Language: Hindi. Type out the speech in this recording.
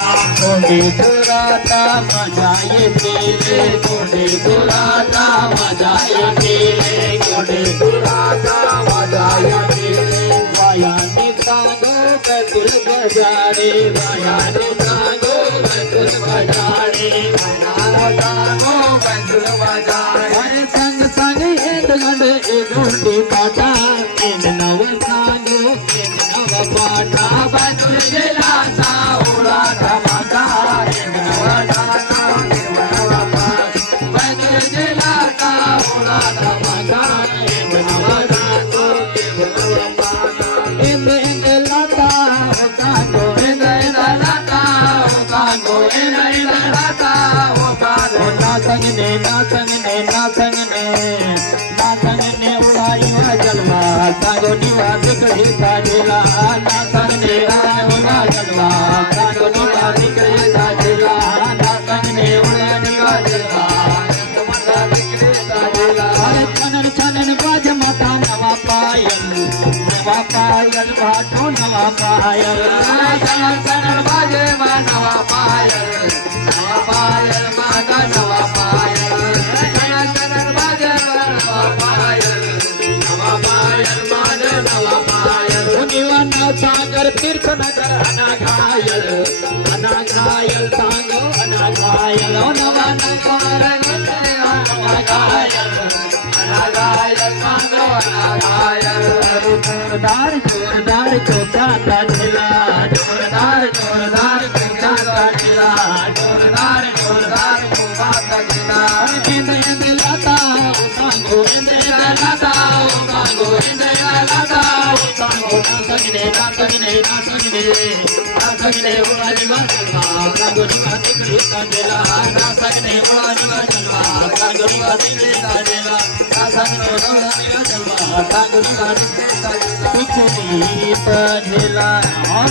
कोणी दुराता मजा येते कोणी दुराता मजा येते कोणी दुराता मजा येते वायाने सांगो बैतुल बजारे वायाने सांगो बैतुल बजारे सांगो बैतुल बजारे संग संग एक गंड एक गुंडी पाटा इन नव सांगो इन नव पाटा बैतुल गेला सा उड़ा धमाका इन नव पाटा इन नव पाटा बैतुल गेला सा उड़ा धमाका इन नव पाटा इन नव पाटा इन लाता कांगो इन लाता कांगो इन लाता कांगो ना संगने उड़ाई जलवा कांगो निवा बिखरे साजेला ना संगने उड़ा जलवा कांगो निवा बिखरे साजेला ना संगने उड़ा निवा जलवा कांगो बिखरे साजेला अरे छनन बाज माता नवा पायल भाटो नवा पायल छनन बाजे मा नवा पायल माता नवा पायल छनन बाजे मा नवा पायल माता नवा पायल निवाना सागर तीर्थ नगर अनाघायल सांगो अनाघायल नवा नगर अनाघायल सांगो अनाघायल जोरदार चौका काटिला जोरदार चौका काटिला जोरदार चौका काटिला इंद लाता सांगो इंद लाता सांगो इंद लाता सांगो ना संगने उड़ा निवा जलवा सांगो निवा तिकड़ी काटेला ना संगने उड़ा निवा जलवा सांगो निवा तिकड़ी काटेला ना संगने उड़ा निवा जलवा सांगो निवा तिकड़ी काटेला कुछ नहीं पढ़ेला और